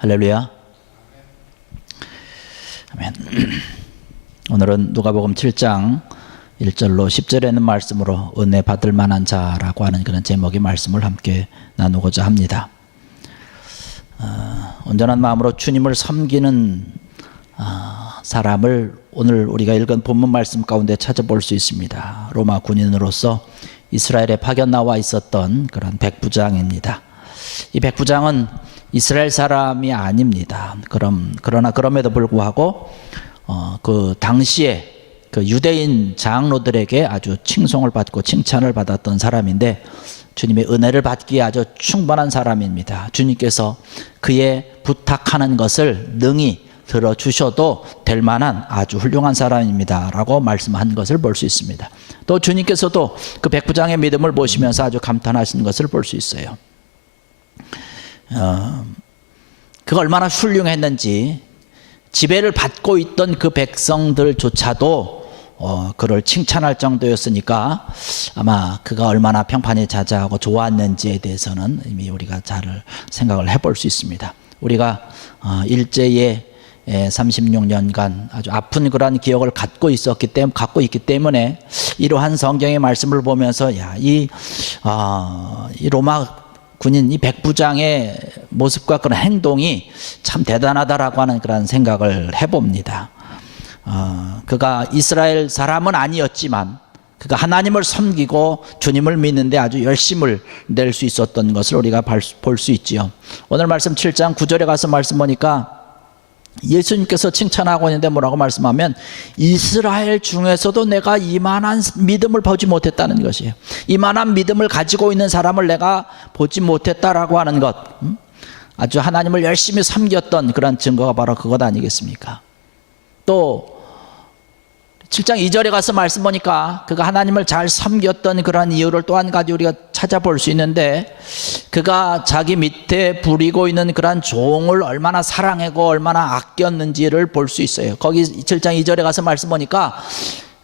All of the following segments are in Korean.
할렐루야. 아멘. 오늘은 누가복음 7장 1절로 10절에 있는 말씀으로 은혜 받을 만한 자라고 하는 그런 제목의 말씀을 함께 나누고자 합니다. 온전한 마음으로 주님을 섬기는 사람을 오늘 우리가 읽은 본문 말씀 가운데 찾아볼 수 있습니다. 로마 군인으로서 이스라엘에 파견 나와 있었던 그런 백부장입니다. 이 백부장은 이스라엘 사람이 아닙니다. 그러나 그럼에도 불구하고 그 당시에 그 유대인 장로들에게 아주 칭송을 받고 칭찬을 받았던 사람인데 주님의 은혜를 받기에 아주 충분한 사람입니다. 주님께서 그의 부탁하는 것을 능히 들어주셔도 될 만한 아주 훌륭한 사람입니다 라고 말씀한 것을 볼 수 있습니다. 또 주님께서도 그 백부장의 믿음을 보시면서 아주 감탄하신 것을 볼 수 있어요. 그가 얼마나 훌륭했는지 지배를 받고 있던 그 백성들조차도 그를 칭찬할 정도였으니까 아마 그가 얼마나 평판이 자자하고 좋았는지에 대해서는 이미 우리가 잘 생각을 해볼 수 있습니다. 우리가 일제에 36년간 아주 아픈 그러한 기억을 갖고 있기 때문에 이러한 성경의 말씀을 보면서 이 로마 군인 이 백부장의 모습과 그런 행동이 참 대단하다라고 하는 그런 생각을 해봅니다. 그가 이스라엘 사람은 아니었지만 그가 하나님을 섬기고 주님을 믿는데 아주 열심을 낼 수 있었던 것을 우리가 볼 수 있지요. 오늘 말씀 7장 9절에 가서 말씀 보니까 예수님께서 칭찬하고 있는데 뭐라고 말씀하면 이스라엘 중에서도 내가 이만한 믿음을 보지 못했다는 것이에요. 이만한 믿음을 가지고 있는 사람을 내가 보지 못했다라고 하는 것, 아주 하나님을 열심히 섬겼던 그런 증거가 바로 그것 아니겠습니까? 또 7장 2절에 가서 말씀 보니까 그가 하나님을 잘 섬겼던 그런 이유를 또 한 가지 우리가 찾아볼 수 있는데 그가 자기 밑에 부리고 있는 그런 종을 얼마나 사랑하고 얼마나 아꼈는지를 볼 수 있어요. 거기 7장 2절에 가서 말씀 보니까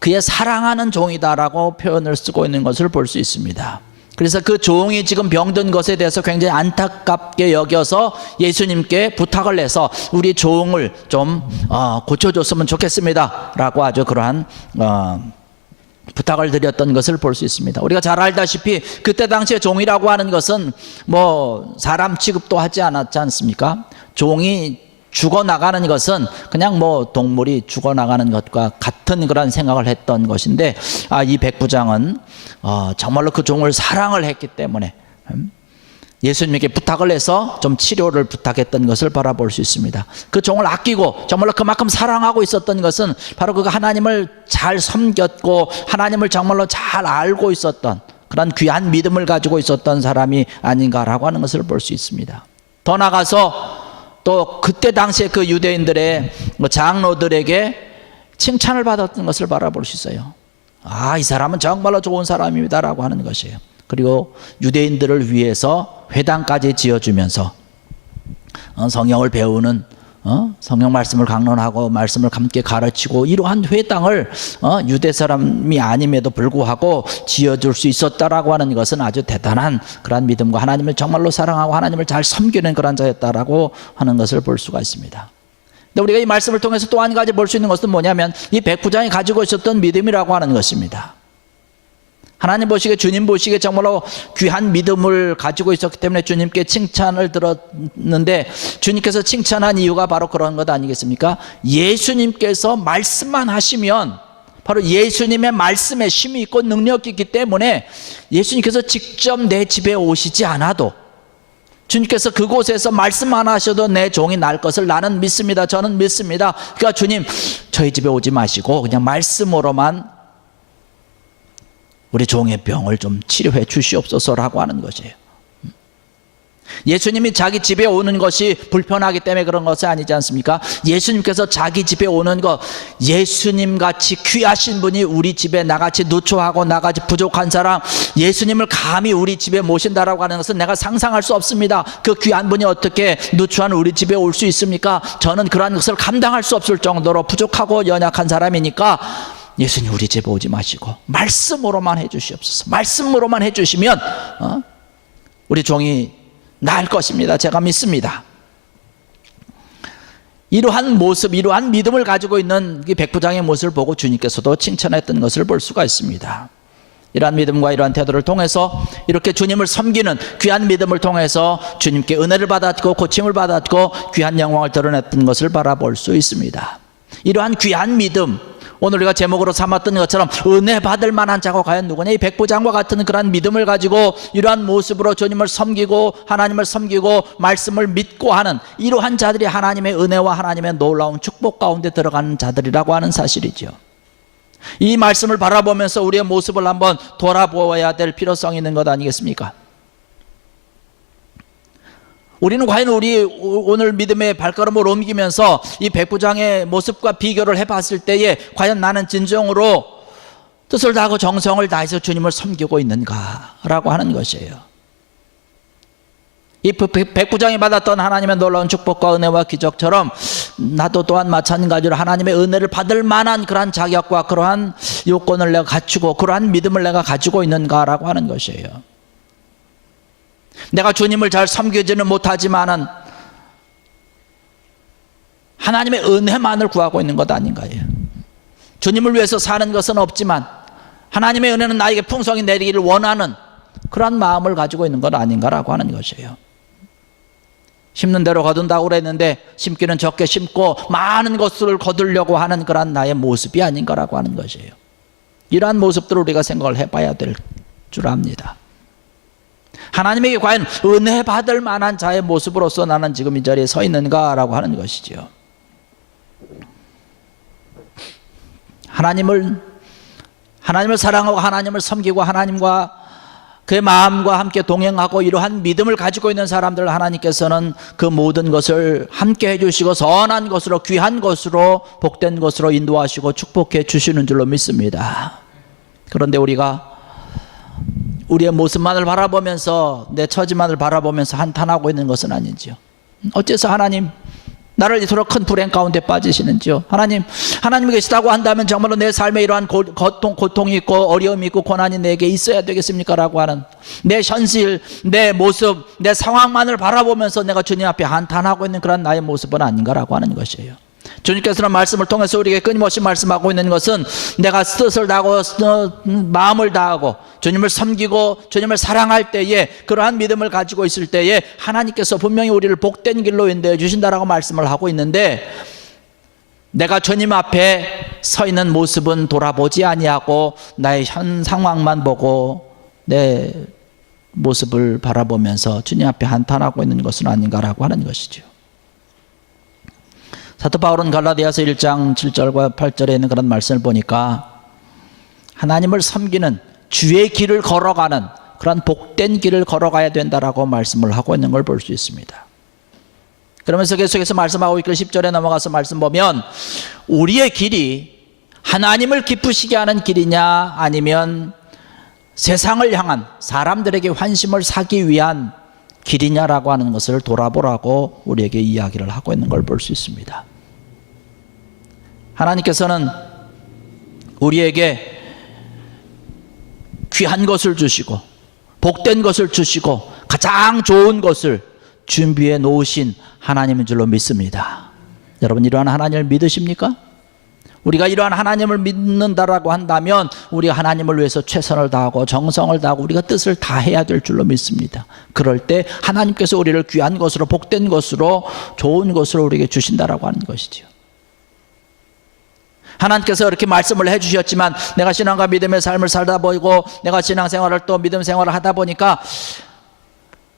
그의 사랑하는 종이다라고 표현을 쓰고 있는 것을 볼 수 있습니다. 그래서 그 종이 지금 병든 것에 대해서 굉장히 안타깝게 여겨서 예수님께 부탁을 해서 우리 종을 좀 고쳐줬으면 좋겠습니다 라고 아주 그러한 부탁을 드렸던 것을 볼 수 있습니다. 우리가 잘 알다시피 그때 당시에 종이라고 하는 것은 뭐 사람 취급도 하지 않았지 않습니까? 종이 죽어나가는 것은 그냥 뭐 동물이 죽어나가는 것과 같은 그런 생각을 했던 것인데 이 백부장은 정말로 그 종을 사랑을 했기 때문에 예수님에게 부탁을 해서 좀 치료를 부탁했던 것을 바라볼 수 있습니다. 그 종을 아끼고 정말로 그만큼 사랑하고 있었던 것은 바로 그가 하나님을 잘 섬겼고 하나님을 정말로 잘 알고 있었던 그런 귀한 믿음을 가지고 있었던 사람이 아닌가라고 하는 것을 볼 수 있습니다. 더 나아가서 또 그때 당시에 그 유대인들의 장로들에게 칭찬을 받았던 것을 바라볼 수 있어요. 이 사람은 정말로 좋은 사람입니다라고 하는 것이에요. 그리고 유대인들을 위해서 회당까지 지어주면서 성경을 배우는 성경 말씀을 강론하고 말씀을 함께 가르치고 이러한 회당을 유대 사람이 아님에도 불구하고 지어줄 수 있었다라고 하는 것은 아주 대단한 그런 믿음과 하나님을 정말로 사랑하고 하나님을 잘 섬기는 그런 자였다라고 하는 것을 볼 수가 있습니다. 근데 우리가 이 말씀을 통해서 또 한 가지 볼 수 있는 것은 뭐냐면 이 백부장이 가지고 있었던 믿음이라고 하는 것입니다. 하나님 보시기에 주님 보시기에 정말로 귀한 믿음을 가지고 있었기 때문에 주님께 칭찬을 들었는데 주님께서 칭찬한 이유가 바로 그런 것 아니겠습니까? 예수님께서 말씀만 하시면 바로 예수님의 말씀에 힘이 있고 능력이 있기 때문에 예수님께서 직접 내 집에 오시지 않아도 주님께서 그곳에서 말씀만 하셔도 내 종이 날 것을 나는 믿습니다. 저는 믿습니다. 그러니까 주님 저희 집에 오지 마시고 그냥 말씀으로만 우리 종의 병을 좀 치료해 주시옵소서라고 하는 것이에요. 예수님이 자기 집에 오는 것이 불편하기 때문에 그런 것이 아니지 않습니까? 예수님께서 자기 집에 오는 것, 예수님같이 귀하신 분이 우리 집에 나같이 누추하고 나같이 부족한 사람, 예수님을 감히 우리 집에 모신다라고 하는 것은 내가 상상할 수 없습니다. 그 귀한 분이 어떻게 누추한 우리 집에 올 수 있습니까? 저는 그러한 것을 감당할 수 없을 정도로 부족하고 연약한 사람이니까 예수님 우리 집에 오지 마시고 말씀으로만 해주시옵소서. 말씀으로만 해주시면 우리 종이 나을 것입니다. 제가 믿습니다. 이러한 모습, 이러한 믿음을 가지고 있는 이 백부장의 모습을 보고 주님께서도 칭찬했던 것을 볼 수가 있습니다. 이러한 믿음과 이러한 태도를 통해서 이렇게 주님을 섬기는 귀한 믿음을 통해서 주님께 은혜를 받았고 고침을 받았고 귀한 영광을 드러냈던 것을 바라볼 수 있습니다. 이러한 귀한 믿음, 오늘 우리가 제목으로 삼았던 것처럼 은혜 받을 만한 자가 과연 누구냐? 이 백부장과 같은 그러한 믿음을 가지고 이러한 모습으로 주님을 섬기고 하나님을 섬기고 말씀을 믿고 하는 이러한 자들이 하나님의 은혜와 하나님의 놀라운 축복 가운데 들어가는 자들이라고 하는 사실이죠. 이 말씀을 바라보면서 우리의 모습을 한번 돌아보아야 될 필요성이 있는 것 아니겠습니까? 우리는 과연 우리 오늘 믿음의 발걸음을 옮기면서 이 백부장의 모습과 비교를 해봤을 때에 과연 나는 진정으로 뜻을 다하고 정성을 다해서 주님을 섬기고 있는가라고 하는 것이에요. 이 백부장이 받았던 하나님의 놀라운 축복과 은혜와 기적처럼 나도 또한 마찬가지로 하나님의 은혜를 받을 만한 그러한 자격과 그러한 요건을 내가 갖추고 그러한 믿음을 내가 가지고 있는가라고 하는 것이에요. 내가 주님을 잘 섬기지는 못하지만은 하나님의 은혜만을 구하고 있는 것 아닌가요? 주님을 위해서 사는 것은 없지만 하나님의 은혜는 나에게 풍성히 내리기를 원하는 그런 마음을 가지고 있는 것 아닌가라고 하는 것이에요. 심는 대로 거둔다고 그랬는데 심기는 적게 심고 많은 것을 거두려고 하는 그런 나의 모습이 아닌가라고 하는 것이에요. 이러한 모습들을 우리가 생각을 해봐야 될 줄 압니다. 하나님에게 과연 은혜 받을 만한 자의 모습으로서 나는 지금 이 자리에 서 있는가라고 하는 것이죠. 하나님을 사랑하고 하나님을 섬기고 하나님과 그의 마음과 함께 동행하고 이러한 믿음을 가지고 있는 사람들 하나님께서는 그 모든 것을 함께 해주시고 선한 것으로 귀한 것으로 복된 것으로 인도하시고 축복해 주시는 줄로 믿습니다. 그런데 우리가 우리의 모습만을 바라보면서 내 처지만을 바라보면서 한탄하고 있는 것은 아니지요. 어째서 하나님 나를 이토록 큰 불행 가운데 빠지시는지요? 하나님이 계시다고 한다면 정말로 내 삶에 이러한 고통이 있고 어려움이 있고 고난이 내게 있어야 되겠습니까? 라고 하는 내 현실, 내 모습, 내 상황만을 바라보면서 내가 주님 앞에 한탄하고 있는 그런 나의 모습은 아닌가라고 하는 것이에요. 주님께서는 말씀을 통해서 우리에게 끊임없이 말씀하고 있는 것은 내가 뜻을 다하고 마음을 다하고 주님을 섬기고 주님을 사랑할 때에 그러한 믿음을 가지고 있을 때에 하나님께서 분명히 우리를 복된 길로 인도해 주신다라고 말씀을 하고 있는데 내가 주님 앞에 서 있는 모습은 돌아보지 아니하고 나의 현 상황만 보고 내 모습을 바라보면서 주님 앞에 한탄하고 있는 것은 아닌가라고 하는 것이죠. 사도 바울은 갈라디아서 1장 7절과 8절에 있는 그런 말씀을 보니까 하나님을 섬기는 주의 길을 걸어가는 그런 복된 길을 걸어가야 된다라고 말씀을 하고 있는 걸 볼 수 있습니다. 그러면서 계속해서 말씀하고 있고 10절에 넘어가서 말씀 보면 우리의 길이 하나님을 기쁘시게 하는 길이냐 아니면 세상을 향한 사람들에게 환심을 사기 위한 길이냐라고 하는 것을 돌아보라고 우리에게 이야기를 하고 있는 걸 볼 수 있습니다. 하나님께서는 우리에게 귀한 것을 주시고 복된 것을 주시고 가장 좋은 것을 준비해 놓으신 하나님인 줄로 믿습니다. 여러분 이러한 하나님을 믿으십니까? 우리가 이러한 하나님을 믿는다라고 한다면 우리가 하나님을 위해서 최선을 다하고 정성을 다하고 우리가 뜻을 다해야 될 줄로 믿습니다. 그럴 때 하나님께서 우리를 귀한 것으로 복된 것으로 좋은 것으로 우리에게 주신다라고 하는 것이죠. 하나님께서 이렇게 말씀을 해주셨지만 내가 신앙과 믿음의 삶을 살다 보이고 내가 신앙생활을 또 믿음 생활을 하다 보니까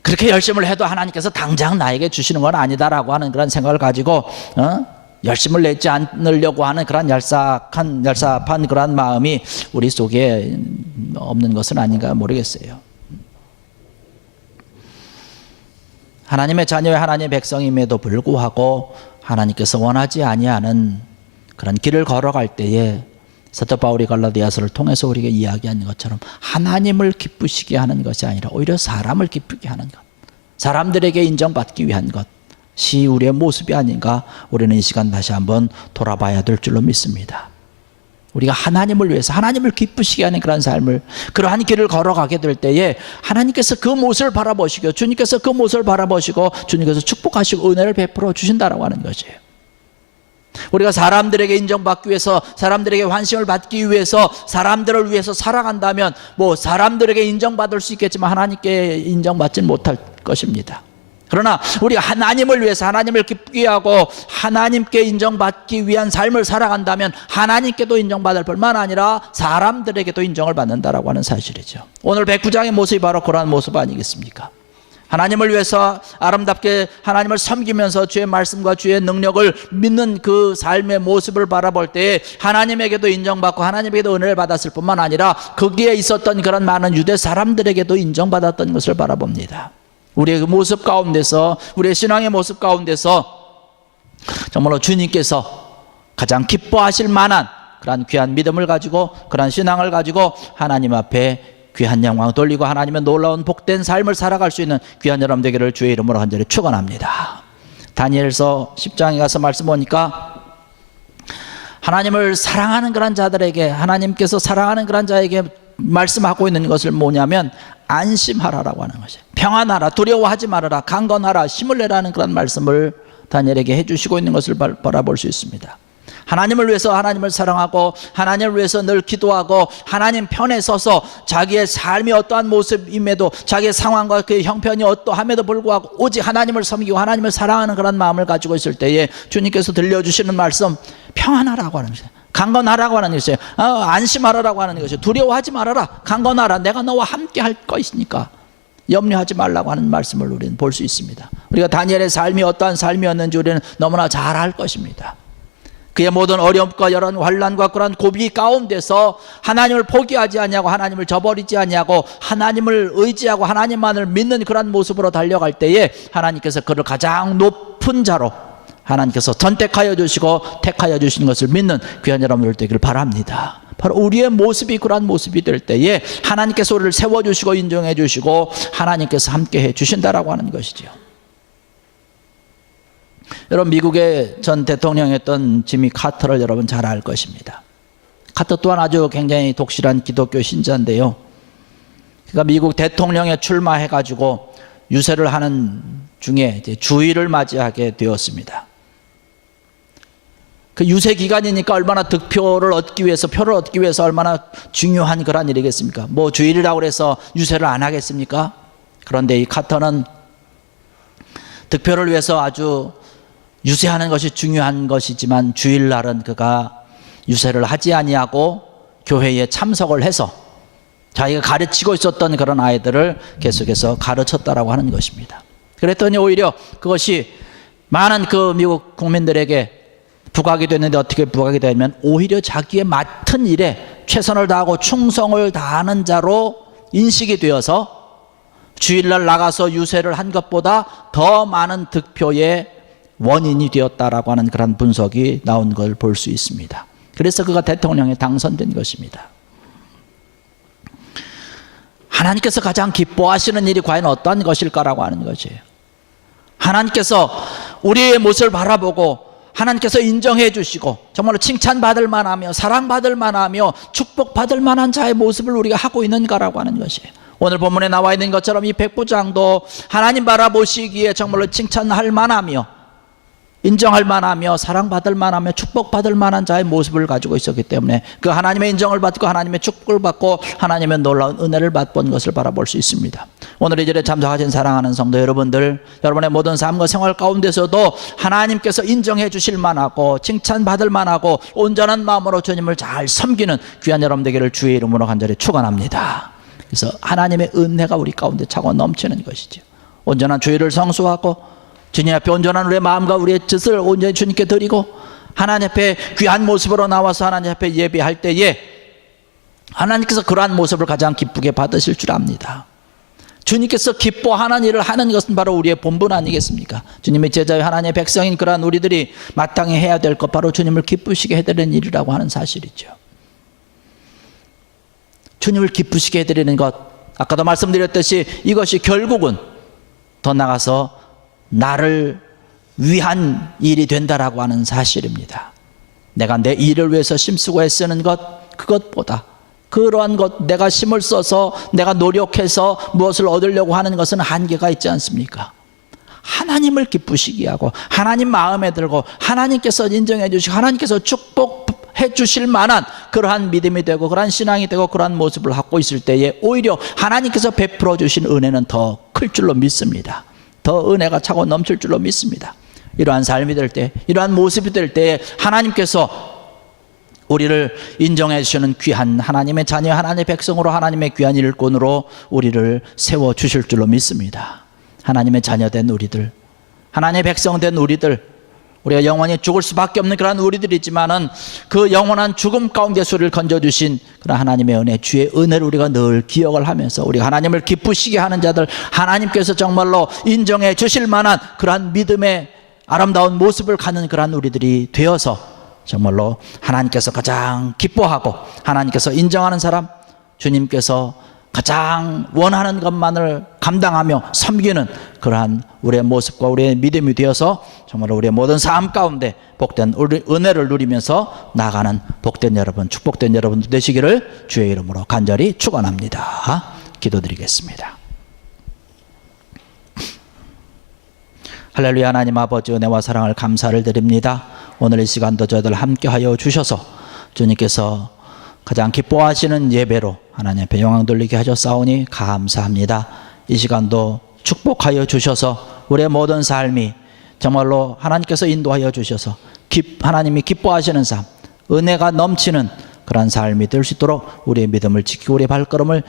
그렇게 열심을 해도 하나님께서 당장 나에게 주시는 건 아니다라고 하는 그런 생각을 가지고 열심을 내지 않으려고 하는 그런 얄삽한 그런 마음이 우리 속에 없는 것은 아닌가 모르겠어요. 하나님의 자녀의 하나님의 백성임에도 불구하고 하나님께서 원하지 아니하는 그런 길을 걸어갈 때에 사도 바울이 갈라디아서를 통해서 우리에게 이야기하는 것처럼 하나님을 기쁘시게 하는 것이 아니라 오히려 사람을 기쁘게 하는 것, 사람들에게 인정받기 위한 것이 우리의 모습이 아닌가 우리는 이 시간 다시 한번 돌아봐야 될 줄로 믿습니다. 우리가 하나님을 위해서 하나님을 기쁘시게 하는 그런 삶을 그러한 길을 걸어가게 될 때에 하나님께서 그 모습을 바라보시고 주님께서 그 모습을 바라보시고 주님께서 축복하시고 은혜를 베풀어 주신다라고 하는 것이에요. 우리가 사람들에게 인정받기 위해서, 사람들에게 환심을 받기 위해서, 사람들을 위해서 살아간다면 뭐 사람들에게 인정받을 수 있겠지만 하나님께 인정받지는 못할 것입니다. 그러나 우리가 하나님을 위해서, 하나님을 기쁘게 하고 하나님께 인정받기 위한 삶을 살아간다면 하나님께도 인정받을 뿐만 아니라 사람들에게도 인정을 받는다라고 하는 사실이죠. 오늘 백부장의 모습이 바로 그러한 모습 아니겠습니까? 하나님을 위해서 아름답게 하나님을 섬기면서 주의 말씀과 주의 능력을 믿는 그 삶의 모습을 바라볼 때에 하나님에게도 인정받고 하나님에게도 은혜를 받았을 뿐만 아니라 거기에 있었던 그런 많은 유대 사람들에게도 인정받았던 것을 바라봅니다. 우리의 그 모습 가운데서, 우리의 신앙의 모습 가운데서 정말로 주님께서 가장 기뻐하실 만한 그러한 귀한 믿음을 가지고, 그러한 신앙을 가지고 하나님 앞에 귀한 영광 돌리고 하나님의 놀라운 복된 삶을 살아갈 수 있는 귀한 여러분 되기를 주의 이름으로 간절히 축원합니다. 다니엘서 10장에 가서 말씀 보니까 하나님을 사랑하는 그런 자들에게, 하나님께서 사랑하는 그런 자에게 말씀하고 있는 것을 뭐냐면 안심하라라고 하는 것이에요. 평안하라, 두려워하지 말아라, 강건하라, 힘을 내라는 그런 말씀을 다니엘에게 해주시고 있는 것을 바라볼 수 있습니다. 하나님을 위해서, 하나님을 사랑하고 하나님을 위해서 늘 기도하고 하나님 편에 서서 자기의 삶이 어떠한 모습임에도, 자기의 상황과 그 형편이 어떠함에도 불구하고 오직 하나님을 섬기고 하나님을 사랑하는 그런 마음을 가지고 있을 때에 주님께서 들려주시는 말씀, 평안하라고 하는 것이에요. 강건하라고 하는 것이에요. 안심하라라고 하는 것이에요. 두려워하지 말아라, 강건하라, 내가 너와 함께 할 것이니까 염려하지 말라고 하는 말씀을 우리는 볼 수 있습니다. 우리가 다니엘의 삶이 어떠한 삶이었는지 우리는 너무나 잘 알 것입니다. 그의 모든 어려움과 여러 환난과 그런 고비 가운데서 하나님을 포기하지 아니하고 하나님을 저버리지 아니하고 하나님을 의지하고 하나님만을 믿는 그런 모습으로 달려갈 때에 하나님께서 그를 가장 높은 자로 하나님께서 선택하여 주시고 택하여 주신 것을 믿는 귀한 여러분들 되기를 바랍니다. 바로 우리의 모습이 그러한 모습이 될 때에 하나님께서 우리를 세워주시고 인정해 주시고 하나님께서 함께해 주신다라고 하는 것이죠. 여러분, 미국의 전 대통령이었던 지미 카터를 여러분 잘 알 것입니다. 카터 또한 아주 굉장히 독실한 기독교 신자인데요, 그가 미국 대통령에 출마해가지고 유세를 하는 중에 이제 주일을 맞이하게 되었습니다. 그 유세 기간이니까 얼마나 득표를 얻기 위해서, 표를 얻기 위해서 얼마나 중요한 그런 일이겠습니까? 뭐 주일이라고 해서 유세를 안 하겠습니까? 그런데 이 카터는 득표를 위해서 아주 유세하는 것이 중요한 것이지만 주일날은 그가 유세를 하지 아니하고 교회에 참석을 해서 자기가 가르치고 있었던 그런 아이들을 계속해서 가르쳤다라고 하는 것입니다. 그랬더니 오히려 그것이 많은 그 미국 국민들에게 부각이 됐는데, 어떻게 부각이 되면 오히려 자기의 맡은 일에 최선을 다하고 충성을 다하는 자로 인식이 되어서 주일날 나가서 유세를 한 것보다 더 많은 득표의 원인이 되었다라고 하는 그런 분석이 나온 걸 볼 수 있습니다. 그래서 그가 대통령에 당선된 것입니다. 하나님께서 가장 기뻐하시는 일이 과연 어떠한 것일까라고 하는 것이에요. 하나님께서 우리의 모습을 바라보고 하나님께서 인정해 주시고 정말로 칭찬받을 만하며 사랑받을 만하며 축복받을 만한 자의 모습을 우리가 하고 있는가라고 하는 것이에요. 오늘 본문에 나와 있는 것처럼 이 백부장도 하나님 바라보시기에 정말로 칭찬할 만하며 인정할 만하며 사랑받을 만하며 축복받을 만한 자의 모습을 가지고 있었기 때문에 그 하나님의 인정을 받고 하나님의 축복을 받고 하나님의 놀라운 은혜를 맛본 것을 바라볼 수 있습니다. 오늘 이 절에 참석하신 사랑하는 성도 여러분들, 여러분의 모든 삶과 생활 가운데서도 하나님께서 인정해 주실 만하고 칭찬받을 만하고 온전한 마음으로 주님을 잘 섬기는 귀한 여러분 되기를 주의 이름으로 간절히 축원합니다. 그래서 하나님의 은혜가 우리 가운데 차고 넘치는 것이죠. 온전한 주의를 성수하고 주님 앞에 온전한 우리의 마음과 우리의 뜻을 온전히 주님께 드리고 하나님 앞에 귀한 모습으로 나와서 하나님 앞에 예배할 때에 하나님께서 그러한 모습을 가장 기쁘게 받으실 줄 압니다. 주님께서 기뻐하는 일을 하는 것은 바로 우리의 본분 아니겠습니까? 주님의 제자의 하나님의 백성인 그러한 우리들이 마땅히 해야 될 것, 바로 주님을 기쁘시게 해드리는 일이라고 하는 사실이죠. 주님을 기쁘시게 해드리는 것, 아까도 말씀드렸듯이 이것이 결국은 더 나아가서 나를 위한 일이 된다라고 하는 사실입니다. 내가 내 일을 위해서 힘쓰고 애쓰는 것, 그것보다 그러한 것, 내가 힘을 써서 내가 노력해서 무엇을 얻으려고 하는 것은 한계가 있지 않습니까? 하나님을 기쁘시게 하고 하나님 마음에 들고 하나님께서 인정해 주시고 하나님께서 축복해 주실 만한 그러한 믿음이 되고 그러한 신앙이 되고 그러한 모습을 갖고 있을 때에 오히려 하나님께서 베풀어 주신 은혜는 더 클 줄로 믿습니다. 더 은혜가 차고 넘칠 줄로 믿습니다. 이러한 삶이 될 때, 이러한 모습이 될 때에 하나님께서 우리를 인정해 주시는 귀한 하나님의 자녀, 하나님의 백성으로 하나님의 귀한 일꾼으로 우리를 세워 주실 줄로 믿습니다. 하나님의 자녀된 우리들, 하나님의 백성된 우리들, 우리가 영원히 죽을 수밖에 없는 그런 우리들이지만은 그 영원한 죽음 가운데서 우리를 건져주신 그런 하나님의 은혜, 주의 은혜를 우리가 늘 기억을 하면서 우리가 하나님을 기쁘시게 하는 자들, 하나님께서 정말로 인정해 주실 만한 그러한 믿음의 아름다운 모습을 갖는 그러한 우리들이 되어서 정말로 하나님께서 가장 기뻐하고 하나님께서 인정하는 사람, 주님께서 가장 원하는 것만을 감당하며 섬기는 그러한 우리의 모습과 우리의 믿음이 되어서 정말로 우리의 모든 삶 가운데 복된 은혜를 누리면서 나아가는 복된 여러분, 축복된 여러분들 되시기를 주의 이름으로 간절히 축원합니다. 기도드리겠습니다. 할렐루야. 하나님 아버지 은혜와 사랑을 감사를 드립니다. 오늘 이 시간도 저희들 함께하여 주셔서 주님께서 가장 기뻐하시는 예배로 하나님 앞에 영광 돌리게 하셨사오니 감사합니다. 이 시간도 축복하여 주셔서 우리의 모든 삶이 정말로 하나님께서 인도하여 주셔서 하나님이 기뻐하시는 삶, 은혜가 넘치는 그런 삶이 될 수 있도록 우리의 믿음을 지키고 우리의 발걸음을